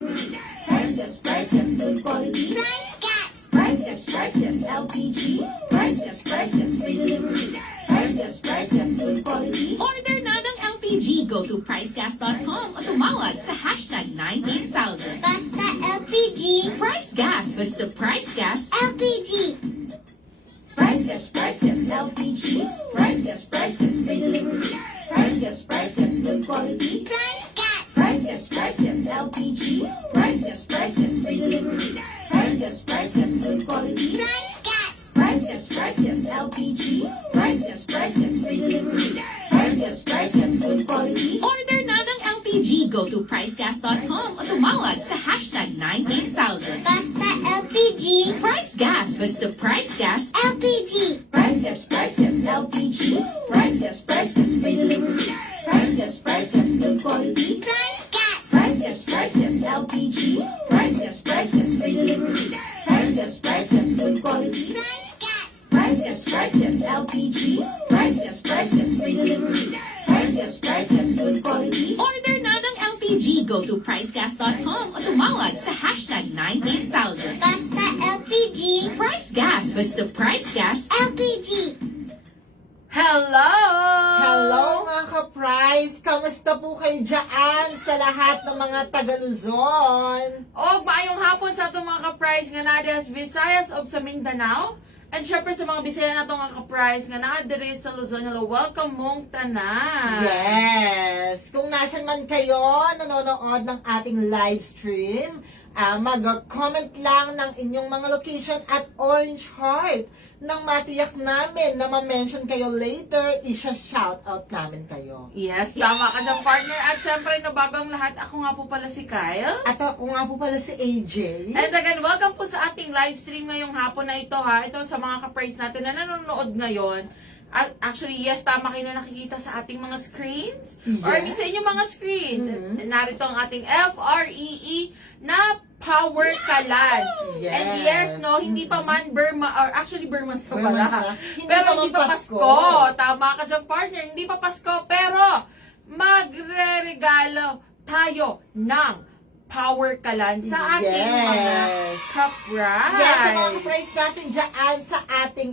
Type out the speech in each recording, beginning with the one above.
Priceless, priceless, good quality. Price Gas! Priceless, priceless, LPG. Priceless, priceless, free delivery. Priceless, priceless, good quality. Order na ng LPG. Go to pricegas.com o tumawag sa hashtag 98000. Basta LPG! Price Gas. Basta Price Gas. LPG! Priceless, priceless, LPG. Priceless, priceless, free delivery. Priceless, priceless, good quality. Price Gas! Priceless, priceless, LPG. Priceless, priceless, free delivery. Priceless, priceless, good quality. Price Gas! Priceless, priceless, LPG. Priceless, priceless, free delivery. Priceless, priceless, good quality. Order na ng LPG. Go to pricegas.com o tumawag sa hashtag 98000. Basta LPG! Price Gas. Basta Price Gas. LPG! Priceless, priceless, LPG. Priceless, priceless, free delivery. Priceless, priceless, good quality. Price Gas! Priceless, priceless, LPG. Priceless, priceless, free delivery. Priceless, priceless, good quality. Price Gas! Priceless, priceless, LPG. Priceless, priceless, free delivery. Priceless, priceless, good quality. Order na ng LPG. Go to pricegas.com o tumawag sa hashtag 98000. Basta LPG! Price Gas. Basta Price Gas. LPG! Hello! Hello mga ka-prize! Kamusta po kayo dyan sa lahat ng mga taga-Luzon? Og maayong hapon sa atong mga ka-prize nga naa diha sa Visayas ug sa Mindanao. And syempre sa mga Bisaya nato nga ka-prize nga naa diri sa Luzon. Hello, welcome mong tanan. Yes! Kung nasan man kayo nanonood ng ating live stream, mag-comment lang ng inyong mga location at orange heart nang matiyak namin na ma-mention kayo later, isa-shoutout namin kayo. Yes, tama ka dyan, partner. At syempre, no, bago ang lahat, ako nga po pala si Kyle. At ako nga po pala si AJ. And again, welcome po sa ating live stream ngayong hapon na ito, ha. Ito sa mga ka-praise natin na nanonood ngayon. At actually, yes, tama kayo na nakikita sa ating mga screens. Or I mean, sa inyong mga screens. Narito ang ating FREE na Power Kalan. Yes. And yes, no, hindi pa man Burma, or actually Burman sa Burman pala. sa- hindi Pero pa hindi man pa Pasko. Pasko. Tama ka dyan, partner. Hindi pa Pasko, pero magre-regalo tayo ng Power Kalan sa ating mga Yes. ka-prize. Yes, sa mga ka-prize natin dyan sa ating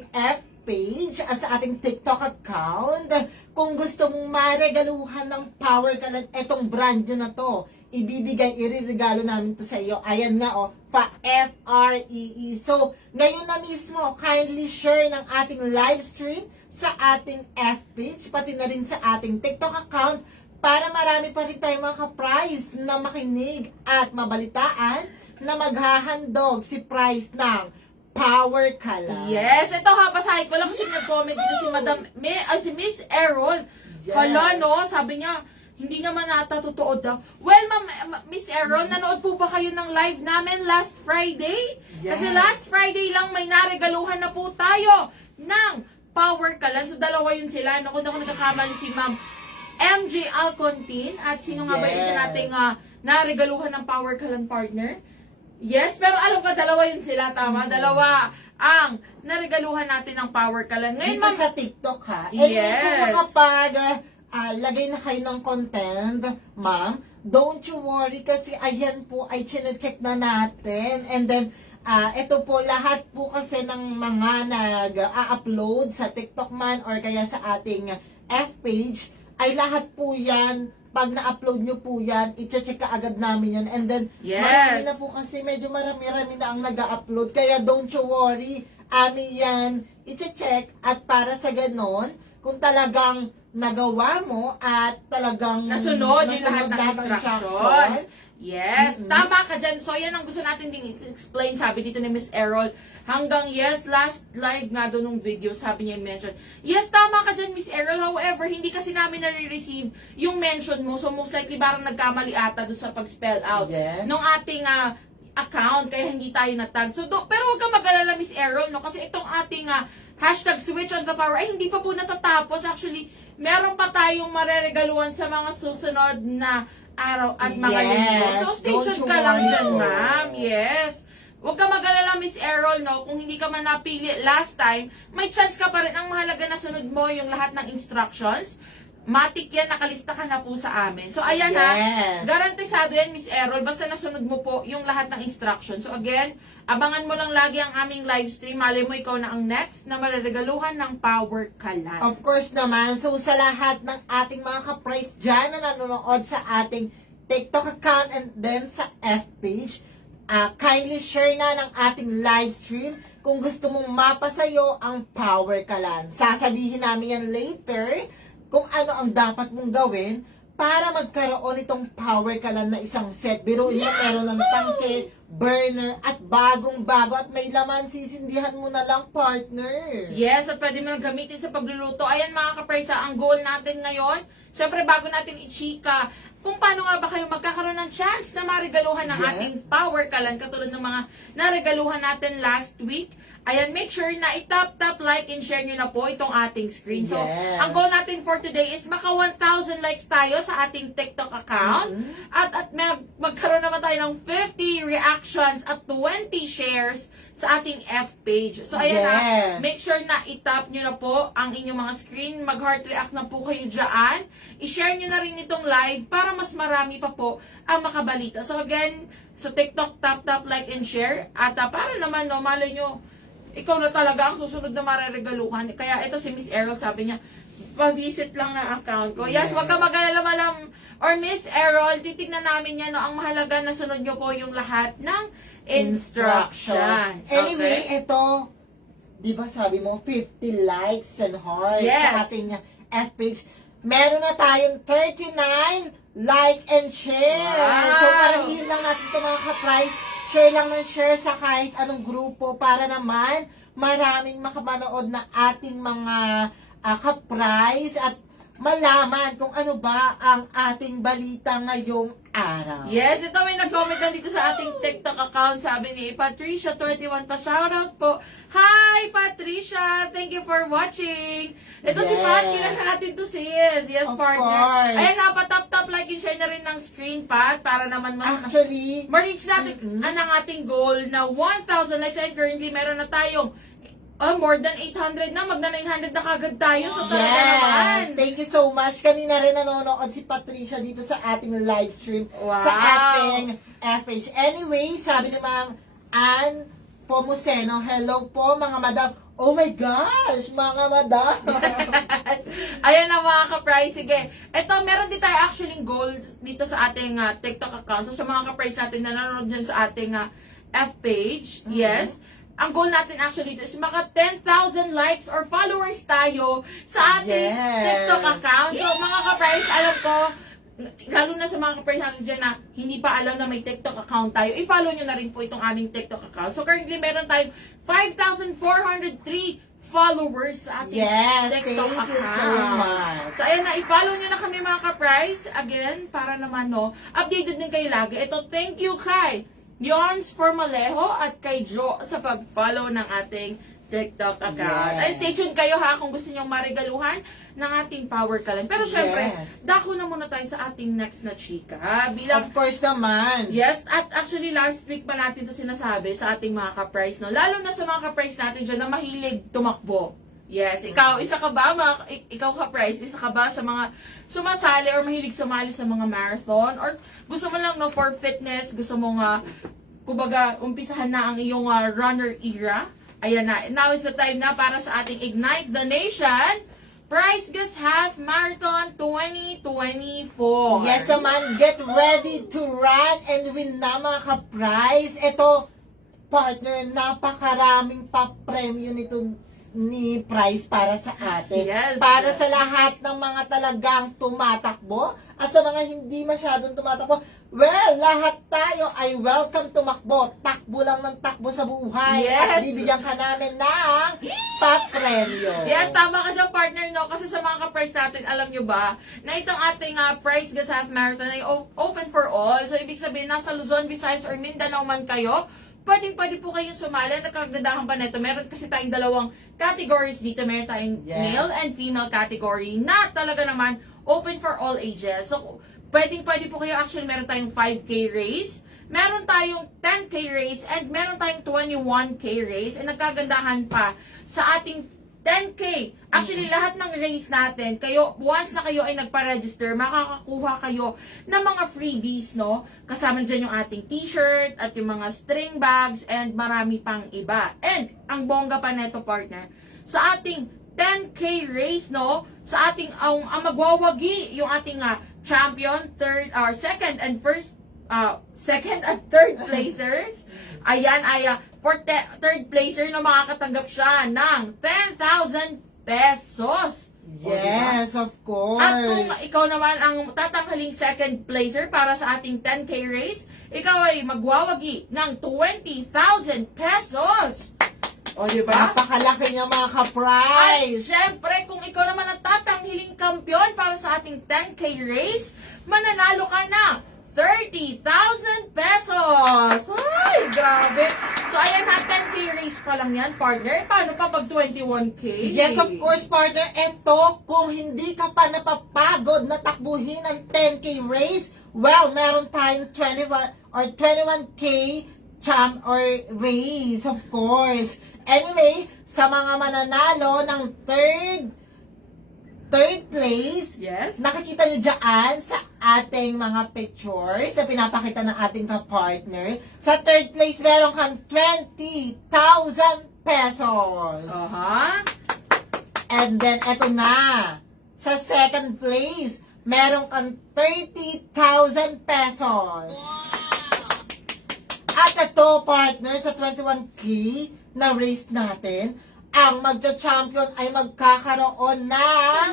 page at sa ating TikTok account. Kung gusto mong maregaluhan ng Power Kalan, etong brand nyo na to, iririgalo namin to sa iyo. Ayan nga, FREE. So, ngayon na mismo, kindly share ng ating live stream sa ating page, pati na rin sa ating TikTok account, para marami pa rin tayong mga ka-prize na makinig at mabalitaan na maghahandog si prize ng Power Kalan. Yes, ito ha, basahin ko lang kasi nag-comment dito si si Miss Errol. Yes. Hala, no, sabi niya, hindi naman nata totoo daw. Well, Miss Errol, nanood po ba kayo ng live namin last Friday? Yes. Kasi last Friday lang may naregaluhan na po tayo ng Power Kalan. So, dalawa yun sila. No, kung ako nagkakamali si Ma'am MJ Alcontin at sino nga ba yung isa Yes. nating naregaluhan ng Power Kalan partner? Yes, pero alam ko, dalawa yun sila, tama? Dalawa ang naregaluhan natin ng Power Kalan. Ngayon, Dito ma'am, sa TikTok ha. And Yes. kung makapag lagay na kayo ng content, ma'am, don't you worry kasi ayan po ay chinecheck na natin. And then, ito po, lahat po kasi ng mga nag-upload sa TikTok man or kaya sa ating F-page, ay lahat po yan, pag na-upload nyo po yan, i-check ka agad namin yan. And then, Yes. marami na po kasi, medyo marami na ang nag-upload. Kaya don't you worry, amin yan i-check. At para sa ganon, kung talagang nagawa mo at talagang nasunod yung lahat ng instructions. Yes, tama ka dyan. So, yan ang gusto natin din explain, sabi dito ni Miss Errol. Hanggang, yes, last live nga doon ng video, sabi niya yung mention. Yes, tama ka dyan, Miss Errol. However, hindi kasi namin nare-receive yung mention mo. So, most likely, parang nagkamali ata doon sa pag-spell out Yes. nung ating account, kaya hindi tayo natag. So, pero huwag kang mag-alala, Miss Errol, no? Kasi itong ating hashtag switch on the power ay hindi pa po natatapos. Actually, meron pa tayong mareregaluhan sa mga susunod na araw at mga Yes. linggo. So, stay Don't tuned you ka lang worry dyan, po. ma'am. Yes. Huwag ka mag-alala, Miss Errol, no? Kung hindi ka man napili last time, may chance ka pa rin. Ang mahalaga na sunod mo yung lahat ng instructions. matik yan, nakalista ka na po sa amin. So, ayan Yes. garantisado yan, Miss Errol, basta nasunod mo po yung lahat ng instruction. So, again, abangan mo lang lagi ang aming live stream. Malay mo, ikaw na ang next na mariregaluhan ng Power Kalan. Of course naman, so sa lahat ng ating mga ka-price dyan na nanonood sa ating TikTok account and then sa F-page, kindly share na ng ating live stream kung gusto mong mapasayo ang Power Kalan. Sasabihin namin yan later kung ano ang dapat mong gawin para magkaroon itong Power Kalan na isang set. Biruin mo, meron ng tangke, burner, at bagong-bago at may laman, sisindihan mo na lang, partner. Yes, at pwede mo nang gamitin sa pagluluto. Ayan mga kapresa, ang goal natin ngayon, syempre bago natin i-chika, kung paano nga ba kayo magkakaroon ng chance na marigaluhan ng Yes. ating Power Kalan, katulad ng mga naregaluhan natin last week. Ayan, make sure na i-tap, like, and share nyo na po itong ating screen. So, Yes. ang goal natin for today is maka 1,000 likes tayo sa ating TikTok account. At magkaroon naman tayo ng 50 reactions at 20 shares sa ating F page. So, ayan Yes. make sure na i-tap nyo na po ang inyong mga screen. Mag-heart react na po kayo dyan. I-share nyo na rin itong live para mas marami pa po ang makabalita. So, again, sa TikTok, tap, like, and share. At para naman, no, malay nyo, ikaw na talaga ang susunod na mariregaluhan. Kaya ito si Miss Errol, sabi niya, pa-visit lang ng account ko. Yes, wag ka mag-alala, Madam or Miss Errol, titignan namin yan. No? Ang mahalaga na sunod nyo po yung lahat ng instructions. Anyway, ito, di ba sabi mo, 50 likes and hearts Yes. sa ating F-page. Meron na tayong 39 like and share. Wow. So, paramihin lang natin ito mga ka-price. Share lang ng share sa kahit anong grupo para naman maraming makapanood na ating mga ka-price at malaman kung ano ba ang ating balita ngayong araw. Yes, ito may nag-comment lang dito sa ating TikTok account. Sabi ni Patricia21 pa, shoutout po. Hi, Patricia! Thank you for watching. Ito si Yes. Pat, kilala natin to sis. Yes, Of partner. course. Ayan na, pa-tap, like, and share na rin ng screen, Pat, para naman mas... Actually, ma-reach natin ang ating goal na 1,000 likes and currently meron na tayong more than 800 na, magna 900 na kagad tayo. So talaga naman. yes! Thank you so much. Kanina rin nanonood si Patricia dito sa ating live stream Wow. sa ating FH. Anyway, sabi ni Ma'am Ann Pomuceno, hello po mga madam. Oh my gosh, mga madam. Ayan na mga ka-price. Sige. Ito, meron din tayo actually goals dito sa ating TikTok account. So sa mga ka-price natin na nanonood dyan sa ating F-page, yes. Ang goal natin actually is maka 10,000 likes or followers tayo sa ating Yes. TikTok account. So mga ka-price, alam ko, lalo na sa mga ka-price natin dyan na hindi pa alam na may TikTok account tayo, i-follow nyo na rin po itong aming TikTok account. So currently meron tayong 5,403 followers sa ating Yes, TikTok thank you account. so much. So, ayan na, i-follow nyo na kami mga ka-price. Again, para naman, no, updated din kayo lagi. Ito, thank you kay Yons Formalejo at kay Jo sa pag-follow ng ating TikTok account. Yes. Ay, stay tuned kayo ha kung gusto nyong marigaluhan ng ating Power Kalan. Pero syempre, Yes. dako na muna tayo sa ating next na chika. Bilang Of course naman. yes, at actually last week pa natin ito sinasabi sa ating mga ka-price, no? Lalo na sa mga ka-price natin dyan na mahilig tumakbo. Yes, ikaw, isa ka ba, ikaw ka-price, isa ka ba sa mga sumasali or mahilig sumali sa mga marathon? Or gusto mo lang, no, for fitness, gusto mo nga, kumbaga, umpisahan na ang iyong runner era? Ayan na, now is the time na para sa ating Ignite the Nation Price Gas Half Marathon 2024. Yes naman, get ready to run and win na mga ka-prize. Ito, partner, napakaraming pa-premyo nito ni Price para sa atin. Yes. Para sa lahat ng mga talagang tumatakbo at sa mga hindi masyadong tumatakbo. Well, lahat tayo ay welcome tumakbo. Takbo lang ng takbo sa buhay. Yes. At bibigyan ka namin ng pa-premyo. Yes, tama ka dyan, partner, no? Kasi sa mga ka-price natin, alam nyo ba, na itong ating Price Gas Half Marathon ay open for all. So, ibig sabihin, nasa Luzon, Visayas, or Mindanao man kayo, pwede po kayong sumali. Nagkagandahan pa nito. Meron kasi tayong dalawang categories dito. Meron tayong Yes. male and female category na talaga naman open for all ages. So, pwede po kayo. Actually, meron tayong 5K race. Meron tayong 10K race and meron tayong 21K race. And nagkagandahan pa sa ating 10K. Actually, lahat ng race natin, kayo, once na kayo ay nagpa-register, makakakuha kayo ng mga freebies, no? Kasama dyan yung ating t-shirt at yung mga string bags and marami pang iba. And, ang bongga pa neto, partner, sa ating 10K race, no? Sa ating, ang magwawagi, yung ating champion, second and third placers. Ayan, for third placer, no, makakatanggap siya ng 10,000 pesos. Yes, of course. At kung ikaw naman ang tatanghaling second placer para sa ating 10K race, ikaw ay magwawagi ng 20,000 pesos. O, di ba? Napakalaki niya mga At ka-prize. syempre, kung ikaw naman ang tatanghiling kampiyon para sa ating 10K race, mananalo ka ng 30,000 pesos! Ay, grabe! So, ayan ha, 10K race pa lang yan, partner. Paano pa pag 21K? Yes, of course, partner. Ito, kung hindi ka pa napapagod na takbuhin ang 10K race, well, meron tayong 21K race, of course. Anyway, sa mga mananalo ng third place, Yes. nakikita nyo dyan sa ating mga pictures na pinapakita ng ating ka-partner. Sa third place, meron kang 20,000 pesos. Aha. And then, eto na. Sa second place, meron kang 30,000 pesos. At ito, partner, sa 21K na race natin, ang magcha-champion ay magkakaroon ng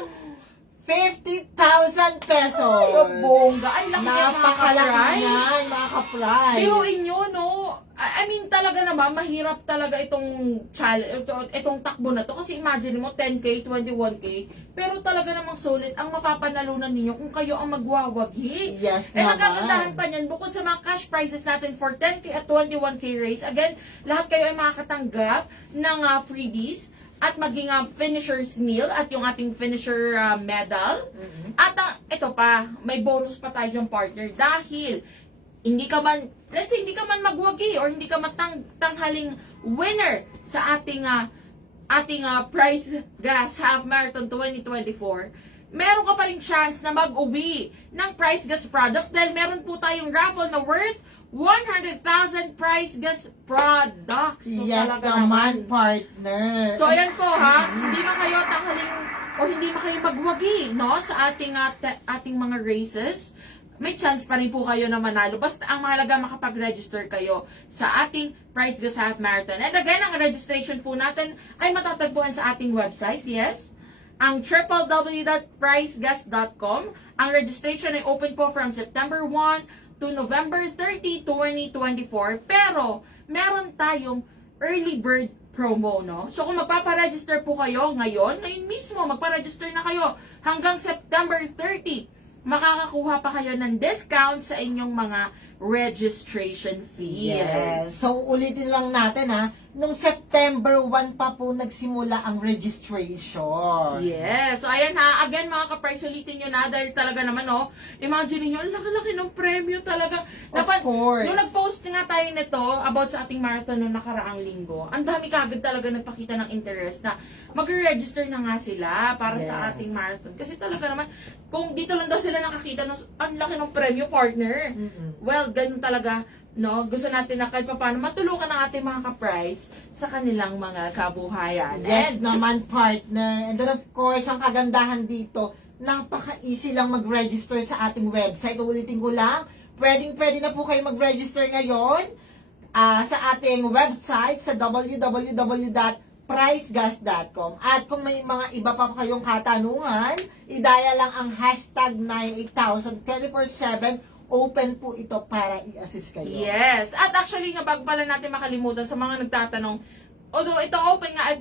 50,000 pesos. Ay, bongga. Ay, laki niya, mga Napakalaki ka-prize. niyan, mga ka-prize. Biruin nyo, no? I mean, talaga naman, mahirap talaga itong challenge, itong takbo na to. Kasi imagine mo, 10K, 21K, pero talaga namang solid ang mapapanalunan ninyo kung kayo ang magwawagi. Yes Eh, naman. nagkagandahan pa niyan, bukod sa mga cash prizes natin for 10K at 21K race, again, lahat kayo ay makakatanggap ng freebies at maging finisher's meal at yung ating finisher medal. At ito pa, may bonus pa tayo dyan, partner, dahil hindi ka man, let's say, hindi ka man magwagi or hindi ka man tanghaling winner sa ating Price Gas Half Marathon 2024, meron ka pa rin chance na mag-uwi ng Price Gas products dahil meron po tayong raffle na worth 100,000 Price Gas products. So, Yes talaga naman, partner. So, ayan po ha, hindi man kayo tanghaling o hindi man kayo magwagi, no, sa ating mga races, may chance pa rin po kayo na manalo. Basta ang mahalaga makapag-register kayo sa ating Price Gas Half Marathon. And again, ang registration po natin ay matatagpuan sa ating website, yes? Ang www.pricegas.com. Ang registration ay open po from September 1 to November 30, 2024. Pero, meron tayong early bird promo, no? So, kung magpaparegister po kayo ngayon mismo, magparegister na kayo hanggang September 30, makakakuha pa kayo ng discount sa inyong mga registration fees. Yes. So, ulitin lang natin ha, nung September 1 pa po nagsimula ang registration. Yes. So, ayan ha. Again, mga ka-price, ulitin nyo na dahil talaga naman, no, imagine niyo ang laki-laki ng premyo talaga. Of course. Nung nag-post nga tayo nito about sa ating marathon noong nakaraang linggo, ang dami kagad talaga nagpakita ng interest na mag-register na nga sila para sa Yes. ating marathon. Kasi talaga naman, kung dito lang daw sila nakakita ng ang laki ng premyo, partner. Well, ganun talaga, no? Gusto natin na kahit paano matulungan ang ating mga ka-price sa kanilang mga kabuhayan. Yes And naman, partner. And then of course, ang kagandahan dito, napaka-easy lang mag-register sa ating website. Ulitin ko lang, pwede na po kayo mag-register ngayon sa ating website sa www.pricegas.com. At kung may mga iba pa kayong katanungan, idaya lang ang hashtag 98000 24/7. Open po ito para i-assist kayo. yes. At actually nga, bago pala natin makalimutan sa mga nagtatanong, although ito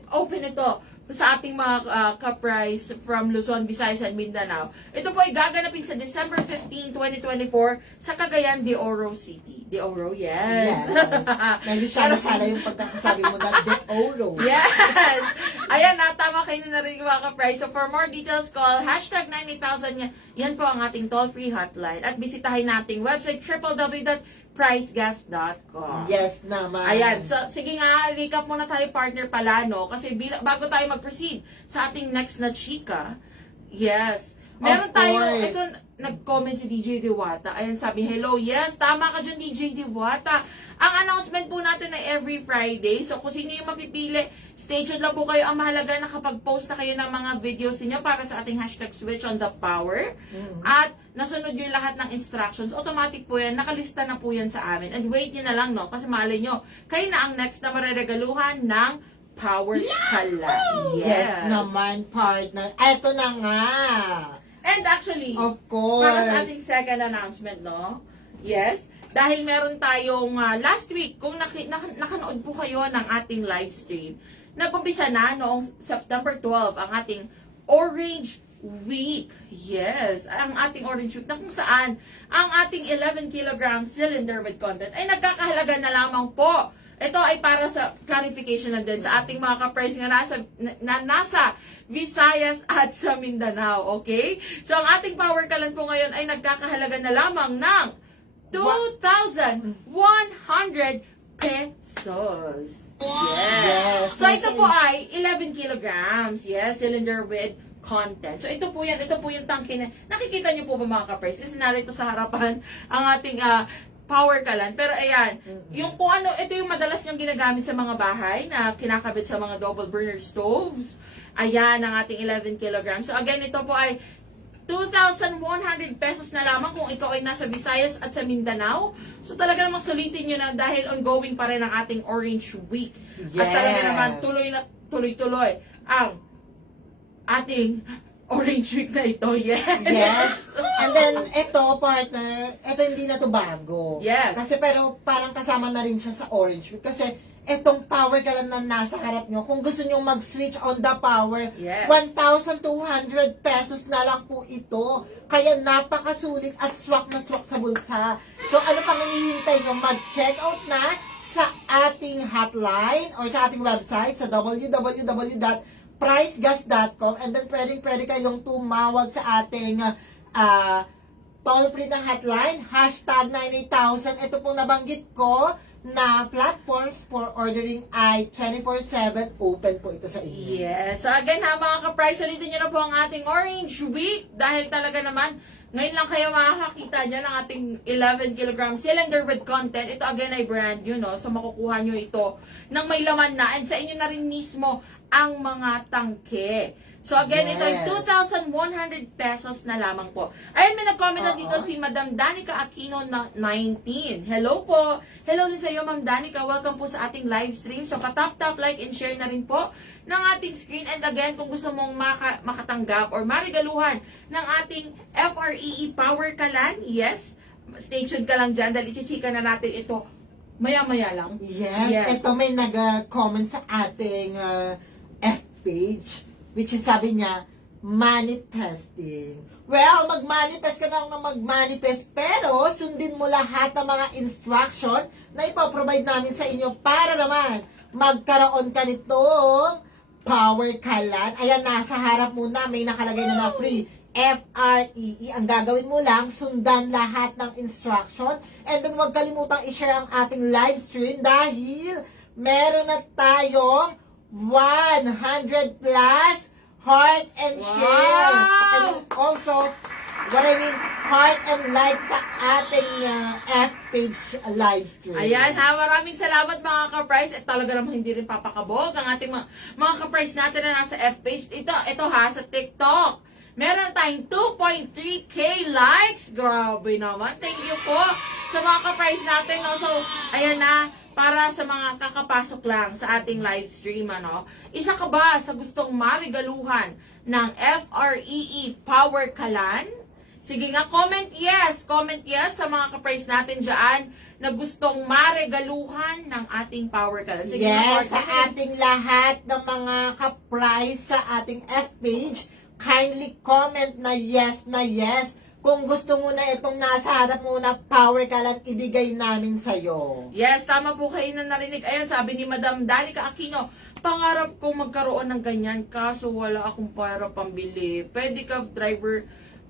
open ito sa ating mga ka-price from Luzon, Visayas, and Mindanao. Ito po ay gaganapin sa December 15, 2024 sa Cagayan de Oro City. De Oro, yes. Medyo sana yung pagkakasabi mo na de oro. Yes! Ayan, tama kayo na rin mga ka-price. So for more details, call hashtag 98000. Yan po ang ating toll-free hotline. At bisitahin nating website www.pricegas.com pricegas.com. Yes naman. Ayan. So, sige nga, recap muna tayo, partner pala, no? Kasi bago tayo mag-proceed sa ating next na chika, yes. Meron Of tayo, course. ito, nag-comment si DJ Diwata. Ayan, sabi, hello, yes, tama ka dyan, DJ Diwata. Ang announcement po natin ay every Friday. So, kung sino yung mapipili, stay tuned lang po kayo. Ang mahalaga na kapag post na kayo ng mga videos niyo para sa ating hashtag switch on the power. At nasunod yung lahat ng instructions, automatic po yan, nakalista na po yan sa amin. And wait nyo na lang, no? Kasi malay nyo, kayo na ang next na mareregaluhan ng Power Kalan. Yes naman, partner. Eto na nga. And actually, Of course. para sa ating second announcement, no? Yes. Dahil meron tayong last week, kung nakanood po kayo ng ating live stream, nag-umpisa na noong September 12 ang ating Orange Week. Yes, ang ating Orange Week na kung saan ang ating 11 kilogram cylinder with content ay nagkakahalaga na lamang po. Ito ay para sa clarification na din sa ating mga ka-price nga nasa Visayas at sa Mindanao, okay? So, ang ating Power Kalan po ngayon ay nagkakahalaga na lamang ng 2,100 pesos. Yes. So, ito po ay 11 kilograms. Yes, cylinder with content. So, ito po yung tangke na, nakikita niyo po ba mga ka-price? Kasi narito sa harapan ang ating Power Kalan. Pero ayan, yung kung ano, ito yung madalas niyong ginagamit sa mga bahay na kinakabit sa mga double burner stoves. Ayan, ang ating 11 kilograms. So again, ito po ay 2,100 pesos na lamang kung ikaw ay nasa Visayas at sa Mindanao. So talaga namang sulitin nyo na dahil ongoing pa rin ang ating Orange Week. At talaga naman tuloy-tuloy ang ating Orange Week na ito. Yes. Yes. And then, ito, partner, ito hindi na to bago. Yes. Kasi pero parang kasama na rin siya sa Orange Week. Kasi itong Power Kalan na nasa harap nyo, kung gusto nyo mag-switch on the power, Yes. 1,200 pesos na lang po ito. Kaya napakasulit at swak na swak sa bulsa. So, ano pang hinihintay nyo? Mag-check out na sa ating hotline or sa ating website sa www.pricegas.com, and then pwede kayong tumawag sa ating toll-free na hotline, hashtag 98,000. Ito pong nabanggit ko na platforms for ordering ay 24/7 open po ito sa inyo. Yes. So again ha, mga ka-price, ulitin nyo na po ang ating Orange Week dahil talaga naman, ngayon lang kayo makakakita niya ng ating 11 kilogram cylinder with content. Ito again ay brand new, no? So makukuha nyo ito ng may laman na and sa inyo na rin mismo ang mga tangke. So again, ito ay Yes. 2,100 pesos na lamang po. Ayun, may nag-comment na dito si Madam Danica Aquino na 19. Hello po. Hello din sa iyo, Ma'am Danica. Welcome po sa ating live stream. So patap, like, and share na rin po ng ating screen. And again, kung gusto mong makatanggap or marigaluhan ng ating FREE Power Kalan, yes, stay tuned ka lang dyan dahil ichichika na natin ito maya-maya lang. Yes. Ito may nag-comment sa ating F page, which is sabi niya, manifesting. Well, mag-manifest ka na mag-manifest, pero sundin mo lahat ng mga instruction na ipoprovide namin sa inyo para naman magkaroon ka nitong Power Kalan. Ayan, nasa harap mo na, may nakalagay na free. FREE. Ang gagawin mo lang, sundan lahat ng instruction. And then huwag kalimutang i-share ang ating live stream dahil meron na tayong 100 plus heart and share. And also, what I mean, heart and like sa ating F page live stream. Ayan ha, maraming salamat mga ka-price. At talaga naman hindi rin papakabog ang ating mga ka-price natin na nasa F page. Ito ha, sa TikTok. Meron tayong 2.3k likes. Grabe naman. Thank you po sa mga ka-price natin. No? So, ayan na. Para sa mga kakapasok lang sa ating live stream, ano, isa ka ba sa gustong marigaluhan ng FREE Power Kalan? Sige nga, comment yes sa mga ka-price natin dyan na gustong marigaluhan ng ating Power Kalan. Sige nga, Yes, sa ating lahat ng mga ka-price sa ating F page, kindly comment na yes na yes. Kung gusto mo na itong nasa harap mo na Power Kalan, ibigay namin sa'yo. Yes, tama po kayo na narinig. Ayan, sabi ni Madam Danica Aquino, pangarap kong magkaroon ng ganyan, kaso wala akong para pambili. Pwede ka, driver,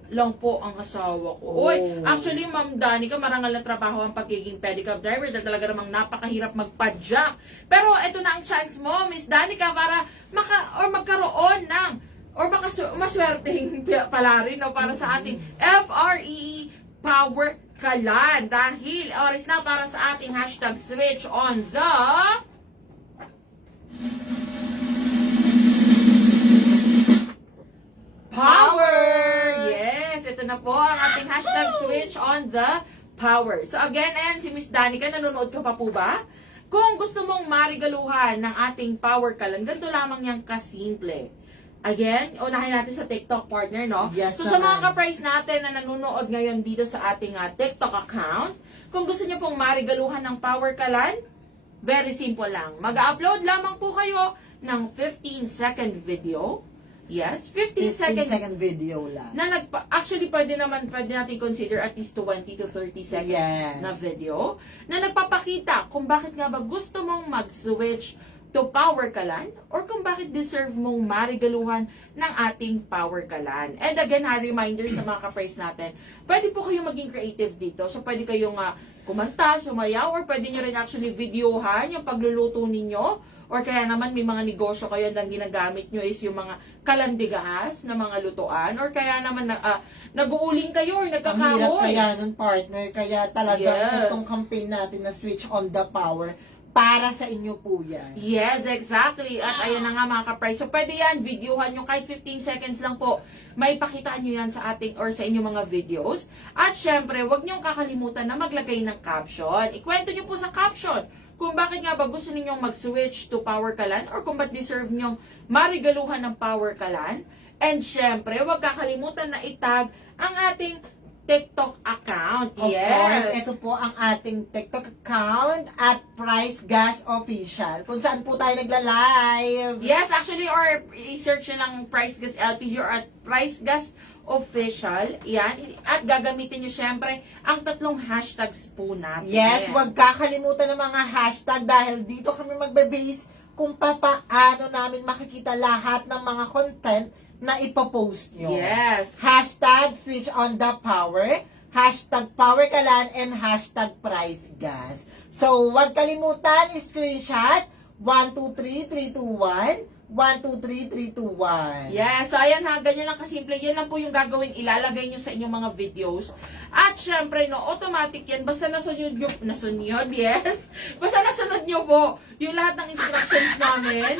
lang po ang asawa ko. Oh. Oy, actually, Ma'am Danica, marangal na trabaho ang pagiging pedicab driver dahil talaga namang napakahirap magpadyak. Pero ito na ang chance mo, Miss Danica, para magkaroon ng maswerteng pala rin no, para sa ating FREE Power Kalan. Dahil oras na para sa ating hashtag switch on the power! Yes, ito na po ang ating hashtag switch on the power. So again, ayan si Miss Danica, nanonood ka pa po ba? Kung gusto mong marigaluhan ng ating power kalan, ganito lamang yang kasimple. Again, unahin natin sa TikTok partner, no? Yes, so sa mga naman. ka-price natin na nanonood ngayon dito sa ating TikTok account, kung gusto niyo pong marigaluhan ng power kalan, very simple lang. Mag-upload lamang po kayo ng 15-second video. Yes, 15 second video lang. na actually pwede natin consider at least 20 to 30 seconds Yes. na video na nagpapakita kung bakit nga ba gusto mong mag-switch to power kalan or kung bakit deserve mong marigaluhan ng ating power kalan. And again, reminder sa mga ka-price natin, pwede po kayong maging creative dito. So pwede kayong kumanta, sumayaw, or pwede nyo rin actually videohan yung pagluluto ninyo. Or kaya naman may mga negosyo kayo na ginagamit nyo is yung mga kalandigas na mga lutuan. Or kaya naman nag-uuling kayo or Ang hirap nagkakahoy. kaya nun, partner. Kaya talagang Yes. itong campaign natin na switch on the power, para sa inyo po yan. Yes, exactly. At ayan na nga mga ka-price. So pwede yan, videohan nyo kahit 15 seconds lang po. May pakitaan nyo yan sa ating or sa inyong mga videos. At syempre, huwag nyo kakalimutan na maglagay ng caption. Ikwento nyo po sa caption kung bakit nga ba gusto ninyong mag-switch to power kalan or kung ba't deserve nyong marigaluhan ng power kalan. And syempre, huwag kakalimutan na itag ang ating TikTok account. Of Yes. course, ito po ang ating TikTok account at Price Gas Official, kung saan po tayo nagla-live. Yes, actually, or i-search nyo lang Price Gas LPG or at Price Gas Official. Yan. At gagamitin nyo syempre ang tatlong hashtags po natin. Yes, huwag kakalimutan ng mga hashtag dahil dito kami magbe-base kung paano namin makikita lahat ng mga content na ipopost nyo. Yes. Hashtag switch on the power, hashtag power kalan, and hashtag price gas. So, huwag kalimutan, screenshot 123321 123321. Yes, so ayan ha, ganyan lang kasimple. Yan lang po yung gagawin, ilalagay nyo sa inyong mga videos. At syempre, no, automatic yan. Basta nasunod, yes. Basta nasunod nyo po yung lahat ng instructions namin.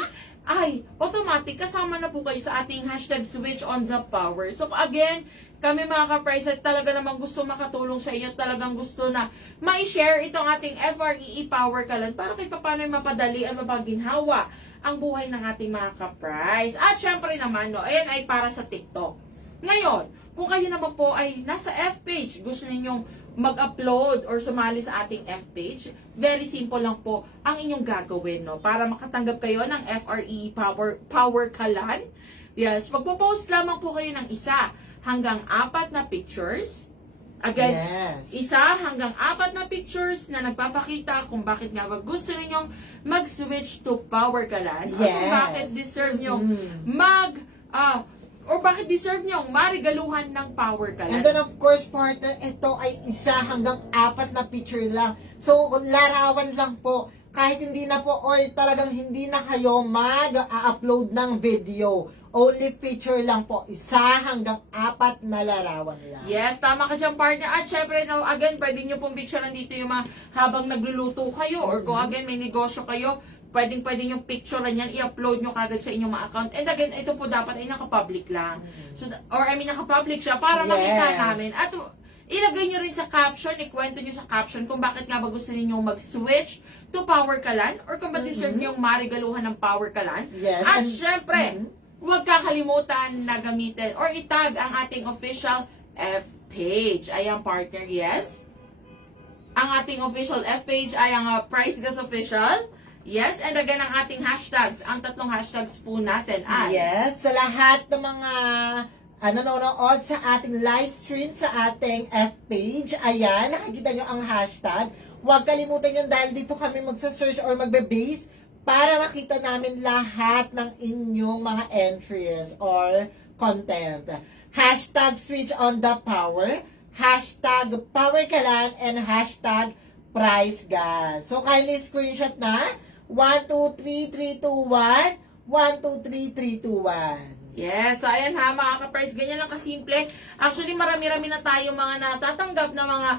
Ay, automatic, kasama na po kayo sa ating hashtag switch on the power. So again, kami mga ka-price at talaga namang gusto makatulong sa inyo, talagang gusto na ma-share itong ating FREE Power Kalan para kahit paano mapadali at mapaginhawa ang buhay ng ating mga ka-price. At syempre naman, no, ayan ay para sa TikTok. Ngayon, kung kayo naman po ay nasa F-page, gusto ninyong mag-upload or sumali sa ating F-page, very simple lang po ang inyong gagawin, no? Para makatanggap kayo ng FREE Power Kalan. Yes, magpo-post lamang po kayo ng 1 hanggang 4 na pictures. Again, Yes. 1 hanggang 4 na pictures na nagpapakita kung bakit nga ba gusto ninyong mag-switch to power kalan. O kung Yes. bakit deserve nyong or bakit deserve nyong marigaluhan ng power kalan. And then of course, partner, ito ay 1 hanggang 4 na picture lang. So, larawan lang po. Kahit hindi na po, or talagang hindi na kayo mag-upload ng video. Only picture lang po. 1 hanggang 4 na larawan lang. Yes, tama ka dyan, partner. At syempre, no, again, pwede nyo pong picture nandito yung mga habang nagluluto kayo or kung again may negosyo kayo, pwede yung picture na yan, i-upload nyo kagad sa inyong mga account. And again, ito po dapat ay naka-public lang. So, naka-public siya para Yes. makita namin. At ilagay nyo rin sa caption, ikwento nyo sa caption kung bakit nga ba gusto ninyong mag-switch to power kalan or kung bakit deserve nyong marigaluhan ng power kalan. Yes, At and- syempre, huwag kakalimutan na gamitin or itag ang ating official F-page. Ayan, partner, yes. Ang ating official F-page ay ang Price Gas Official. Yes, and again, ang ating hashtags, ang tatlong hashtags po natin ay... Yes, sa lahat ng mga nanonood sa ating live stream sa ating F-page, ayan, nakikita nyo ang hashtag. Huwag kalimutan yun dahil dito kami magsa-search or magbe-base para makita namin lahat ng inyong mga entries or content. hashtag switch on the power, hashtag power kalan, and hashtag price gas. So, kindly screenshot na. 1, 2, 3, 3, 2, 1. 1, 2, 3, 3, 2, 1. Yes, so ayan ha mga ka-price, ganyan lang kasimple. Actually, marami-rami na tayo mga natatanggap na mga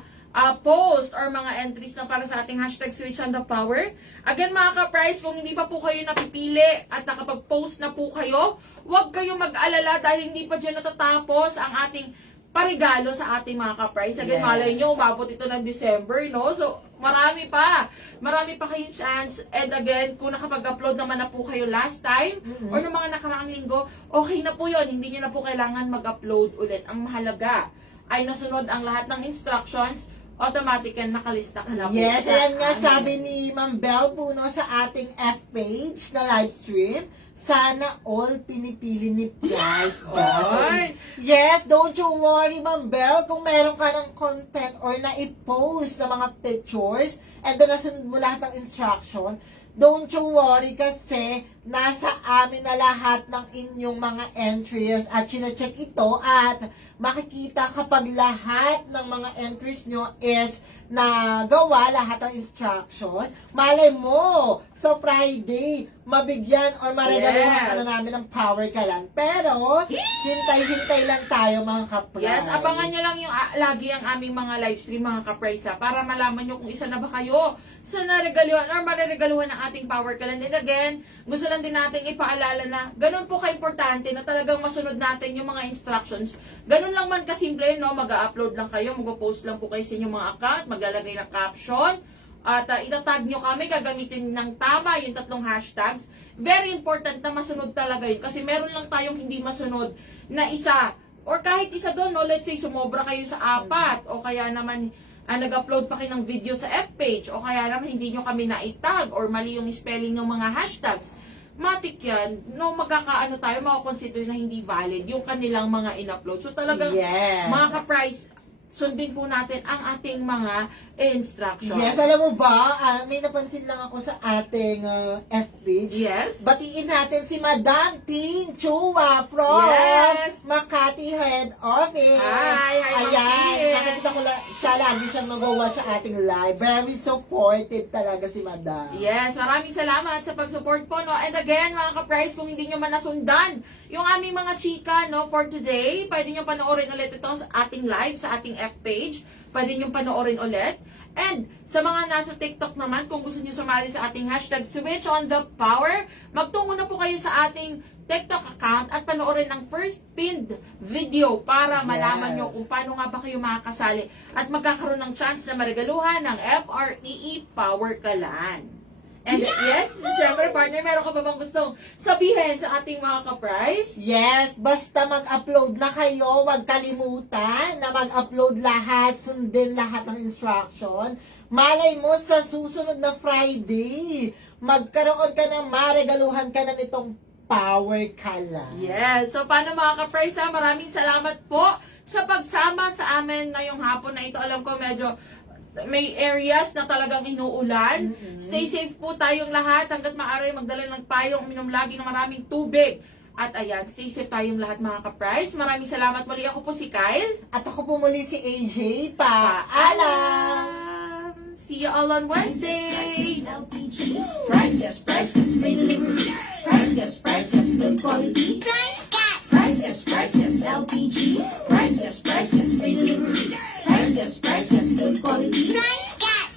post or mga entries na para sa ating hashtag switch on the power. Again mga ka-price, kung hindi pa po kayo napipili at nakapag-post na po kayo, huwag kayong mag-alala dahil hindi pa dyan natatapos ang ating parigalo sa ating mga ka-price. Again, Yes. malay nyo, umabot ito ng December, no? So, marami pa kayong chance. And again, kung nakapag-upload naman na po kayo last time, or noong mga nakaraang linggo, okay na po yun. Hindi nyo na po kailangan mag-upload ulit. Ang mahalaga ay nasunod ang lahat ng instructions, automatic and nakalista ka na po. Yes, sa ayan nga aming- sabi ni Ma'am Belle Puno sa ating F page na live stream. Sana all pinipili ni Price Gas. Oy! Yes, don't you worry, Ma'am Belle, kung meron ka ng content or na-i-post na mga pictures and then nasunod mo lahat ng instruction, don't you worry kasi nasa amin na lahat ng inyong mga entries at sinacheck ito at makikita kapag lahat ng mga entries nyo is nagawa lahat ng instruction, malay mo, so Friday, mabigyan or maregaluhan ka na namin ng power kalan. Pero, hintay-hintay lang tayo mga kapray. Yes, abangan nyo lang yung lagi ang aming mga live stream mga ka-price ha, para malaman nyo kung isa na ba kayo sa naregaluhan or mareregaluhan ng ating power kalan. And again, gusto lang din natin ipaalala na ganun po ka-importante na talagang masunod natin yung mga instructions. Ganun lang man kasimple, no? Mag-upload lang kayo, mag-post lang po kayo sa inyong mga account, maglalagay ng caption, at itatag nyo kami, gagamitin ng tama yung 3 hashtags. Very important na masunod talaga yun. Kasi meron lang tayong hindi masunod na isa. Or kahit isa doon, no, let's say sumobra kayo sa 4. O kaya naman nag-upload pa kayo ng video sa F-page. O kaya naman hindi nyo kami na-tag. Or mali yung spelling ng mga hashtags. Matik yan. No, magkakaano tayo, makakonsider na hindi valid yung kanilang mga in-upload. So talagang Yes. mga ka-price, sundin po natin ang ating mga instructions. Yes, alam mo ba, may napansin lang ako sa ating F page. Yes. Batiin natin si Madam Tin Chua from Yes. Makati Head Office. Hi, Ma'am Ayan, Tin. nakikita ko siya lagi siyang nag-watch sa ating live. Very supportive talaga si Madam. Yes, maraming salamat sa pag-support po, no? And again, mga ka-price, kung hindi nyo man nasundan yung aming mga chika, no, for today, pwede nyo panoorin ulit ito sa ating live, sa ating F page. Pwede nyo panoorin ulit. And sa mga nasa TikTok naman, kung gusto nyo sumali sa ating hashtag switch on the power, magtungo na po kayo sa ating TikTok account at panoorin ang first pinned video para malaman nyo kung paano nga ba kayo makakasali at magkakaroon ng chance na maregaluhan ng FREE Power Kalan. And yes, syempre partner, meron ka ba bang gustong sabihin sa ating mga ka-price? Yes, basta mag-upload na kayo, huwag kalimutan na mag-upload lahat, sundin lahat ng instruction. Malay mo sa susunod na Friday, magkaroon ka ng maregaluhan ka na nitong power kalan. Yes, so paano mga ka-price ha? Maraming salamat po sa pagsama sa amin ngayong hapon na ito. Alam ko medyo may areas na talagang inuulan. Stay safe po tayong lahat. Hanggat maaari magdala ng payong, uminom lagi ng maraming tubig. At ayan, stay safe tayong lahat mga ka-price. Maraming salamat muli. Ako po si Kyle. At ako po muli si AJ. Paalam! See you all on Wednesday! LPG. Price gas, free delivery. Price gas, good quality. Price gas. Price gas, LPG. Price gas, free delivery. Price gas, good quality. Price gas.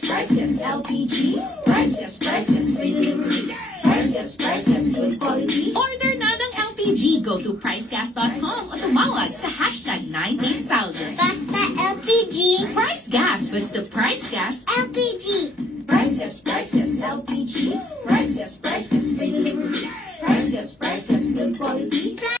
Price gas, LPG. Price gas, free delivery. Price gas, good quality. Order na ng LPG. Go to pricegas.com o tumawag sa hashtag 98000. Basta LPG. Price Gas. Basta Price Gas. LPG. Price gas, LPG. Price gas, free delivery. Price gas, good quality.